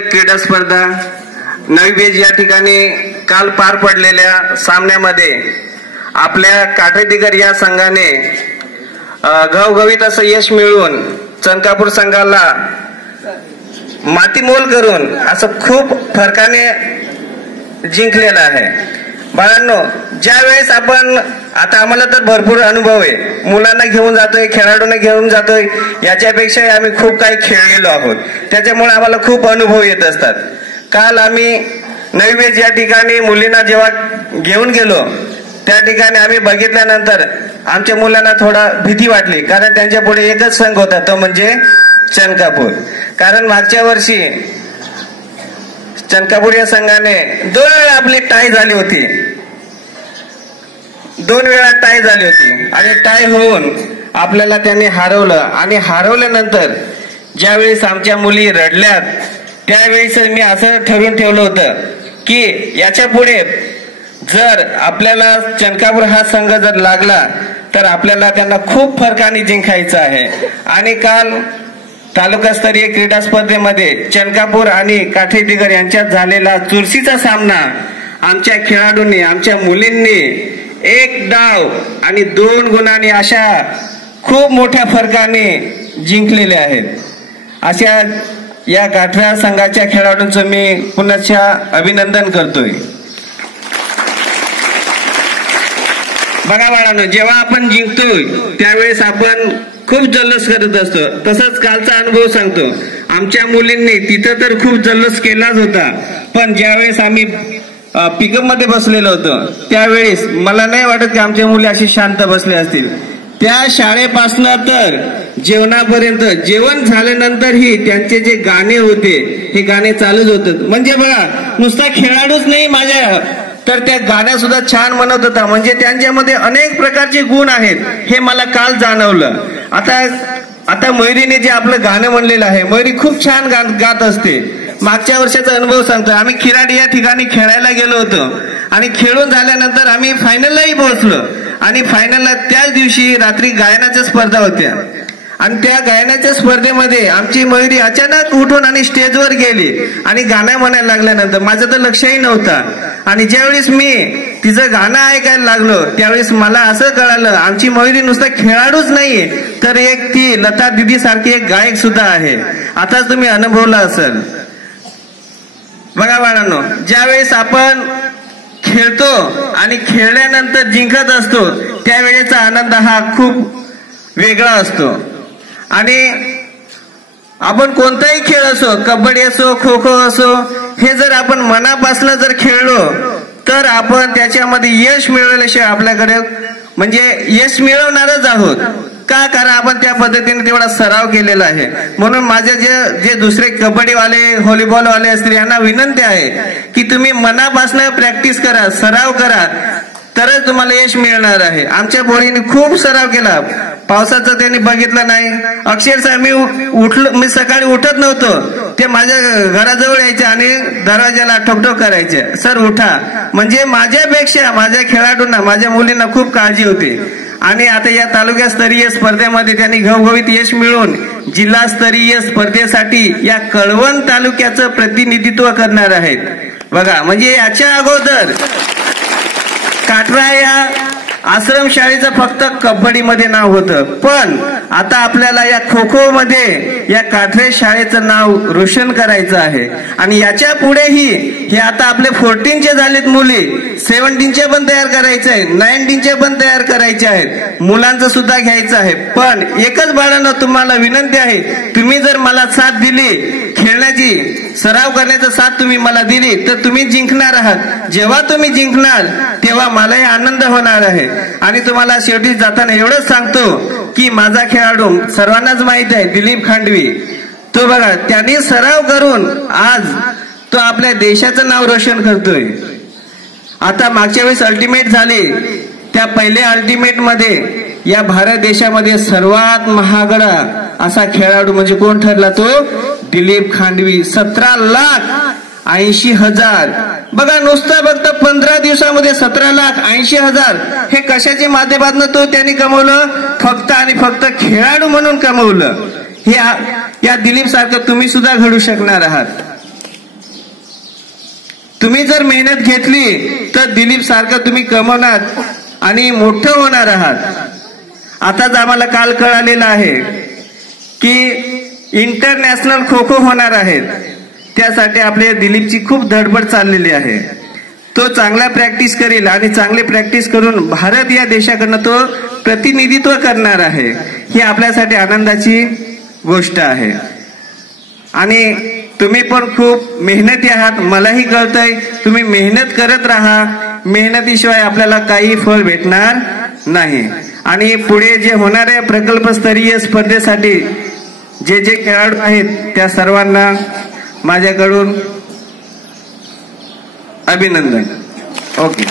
क्रीडा स्पर्धा नवी बेज या ठिकाणी काल पार पडलेल्या सामन्यामध्ये आपल्या काठेदिगर या संघाने घवघवीत असं यश मिळवून चनकापूर संघाला मातीमोल करून असं खूप फरकाने जिंकलेला आहे। बाळांनो, ज्या वेळेस आपण आता आम्हाला तर भरपूर अनुभव आहे, मुलांना घेऊन जातोय, खेळाडूंना घेऊन जातोय, याच्यापेक्षा आम्ही खूप काही खेळलेलो आहोत, त्याच्यामुळे आम्हाला खूप अनुभव येत असतात। काल आम्ही नवी बेज या ठिकाणी मुलींना जेव्हा घेऊन गेलो त्या ठिकाणी आम्ही बघितल्यानंतर आमच्या मुलांना थोडा भीती वाटली, कारण त्यांच्या पुढे एकच संघ होता, तो म्हणजे चनकापूर। कारण मागच्या वर्षी चनकापूर या संघाने 2 वेळा आपली टाय झाली होती, 2 वेळा टाय झाली होती आणि टाय होऊन आपल्याला त्यांनी हरवलं। आणि हरवल्यानंतर ज्यावेळेस आमच्या मुली रडल्यात त्यावेळेस मी असं ठरवून ठेवलं होतं की याच्या पुढे जर आपल्याला चनकापूर हा संघ जर लागला तर आपल्याला त्यांना खूप फरकाने जिंकायचं आहे। आणि काल तालुकास्तरीय क्रीडा स्पर्धेमध्ये चनकापूर आणि काठेदिगर यांच्यात झालेला चुरशीचा सामना आमच्या खेळाडूंनी, आमच्या मुलींनी 1 डाव आणि 2 गुणांनी अशा खूप मोठ्या फरकाने जिंकलेले आहेत। अशा या काठरा संघाच्या खेळाडूंचं मी पुनश्च अभिनंदन करतोय। बघा बाळांनो, जेव्हा आपण जिंकतोय त्यावेळेस आपण खूप जल्लोष करत असतो। तसंच कालचा अनुभव सांगतो, आमच्या मुलींनी तिथं तर खूप जल्लोष केलाच होता, पण ज्यावेळेस आम्ही पिकअप मध्ये बसलेलो होतो त्यावेळेस मला नाही वाटत की आमच्या मुली अशी शांत बसले असतील। त्या शाळेपासून तर जेवणापर्यंत, जेवण झाल्यानंतरही त्यांचे जे गाणे होते हे गाणे चालूच होते। म्हणजे बघा, नुसता खेळाडूच नाही माझ्या, तर त्या गाण्या सुद्धा छान म्हणत होता। म्हणजे त्यांच्यामध्ये अनेक प्रकारचे गुण आहेत हे मला काल जाणवलं। आता मयुरीने जे आपलं गाणं म्हणलेलं आहे, मयुरी खूप छान गात असते। मागच्या वर्षाचा अनुभव सांगतो, आम्ही खिराडी या ठिकाणी खेळायला गेलो होतो आणि खेळून झाल्यानंतर आम्ही फायनललाही पोहोचलो आणि फायनलला त्याच दिवशी रात्री गायनाच्या स्पर्धा होत्या आणि त्या गायनाच्या स्पर्धेमध्ये आमची मयुरी अचानक उठून आणि स्टेजवर गेली आणि गाणं म्हणायला लागल्यानंतर माझं तर लक्षही नव्हतं आणि ज्यावेळेस मी तिचं गाणं ऐकायला लागलो त्यावेळेस मला असं कळालं, आमची मयुरी नुसतं खेळाडूच नाहीये तर एक ती लता दिदी सारखी एक गायक सुद्धा आहे। आता तुम्ही अनुभवला असेल। बघा बाळांनो, ज्यावेळेस आपण खेळतो आणि खेळल्यानंतर जिंकत असतो त्यावेळेचा आनंद हा खूप वेगळा असतो। आणि आपण कोणताही खेळ असो, कबड्डी असो, खो खो असो, हे जर आपण मनापासून जर खेळलो तर आपण त्याच्यामध्ये यश मिळवल्याशिवाय आपल्याकडे म्हणजे यश मिळवणारच आहोत का, कारण आपण त्या पद्धतीने तेवढा सराव केलेला आहे। म्हणून माझे जे दुसरे कबड्डीवाले, व्हॉलीबॉलवाले असतील यांना विनंती आहे की तुम्ही मनापासून प्रॅक्टिस करा, सराव करा, तरच तुम्हाला यश मिळणार आहे। आमच्या पोरीने खूप सराव केला, पावसाचं त्यांनी बघितलं नाही, अक्षरशः मी सकाळी उठत नव्हतो, ते माझ्या घराजवळ यायचे आणि दरवाजाला ठोकठोक करायचे, सर उठा। म्हणजे माझ्यापेक्षा माझ्या खेळाडूंना, माझ्या मुलींना खूप काळजी होती। आणि आता या तालुकास्तरीय स्पर्धेमध्ये त्यांनी घवघवीत यश मिळवून जिल्हास्तरीय स्पर्धेसाठी या कळवण तालुक्याचं प्रतिनिधित्व करणार आहेत। बघा, म्हणजे याच्या अगोदर काठरा या आश्रमशाळेचं फक्त कबड्डीमध्ये नाव होतं, पण आता आपल्याला या खो खो मध्ये या काठरे शाळेचं नाव रोशन करायचं आहे। आणि याच्या पुढेही हे आता आपले 14चे झालेत मुली, 17चे पण तयार करायचे आहे, 19चे पण तयार करायचे आहेत, मुलांचं सुद्धा घ्यायचं आहे। पण एकच बाळांनो, तुम्हाला विनंती आहे, तुम्ही जर मला साथ दिली, खेळण्याची सराव करण्याचा साथ तुम्ही मला दिली तर तुम्ही जिंकणार आहात। जेव्हा तुम्ही जिंकणार तेव्हा मलाही आनंद होणार आहे। आणि तुम्हाला शेवटी जाताना एवढंच सांगतो की माझा खेळाडू सर्वांनाच माहित आहे, दिलीप खांडवी, तो बघा त्यांनी सराव करून आज तो आपल्या देशाचं नाव रोशन करतोय। आता मागच्या वेळेस अल्टिमेट झाले, त्या पहिल्या अल्टिमेट मध्ये या भारत देशामध्ये सर्वात महागडा असा खेळाडू म्हणजे कोण ठरला, तो दिलीप खांडवी। 17,80,000। बघा, नुसतं फक्त 15 दिवसामध्ये 17,80,000 हे कशाच्या माध्यमातून तो त्यांनी कमवलं, फक्त आणि फक्त खेळाडू म्हणून कमवलं। हे या दिलीप सारखं तुम्ही सुद्धा घडू शकणार आहात। तुम्ही जर मेहनत घेतली तर दिलीप सारखं तुम्ही कमवणार आणि मोठं होणार आहात. आताच आम्हाला काल कळालेलं आहे की इंटरनॅशनल खो खो होणार आहेत. त्यासाठी आपल्या दिलीपची खूप धडपड चाललेली आहे. तो चांगला प्रॅक्टिस करेल आणि चांगले प्रॅक्टिस करून भारत या देशाकडनं तो प्रतिनिधित्व करणार आहे. ही आपल्यासाठी आनंदाची गोष्ट आहे. आणि तुम्ही पण खूप मेहनती आहात, मलाही कळतंय. तुम्ही मेहनत करत राहा. मेहनतीशिवाय आपल्याला काही फळ भेटणार नाही. आणि पुढे जे होणाऱ्या प्रकल्पस्तरीय स्पर्धेसाठी जे जे खेळाडू आहेत त्या सर्वांना माझ्याकडून अभिनंदन. ओके.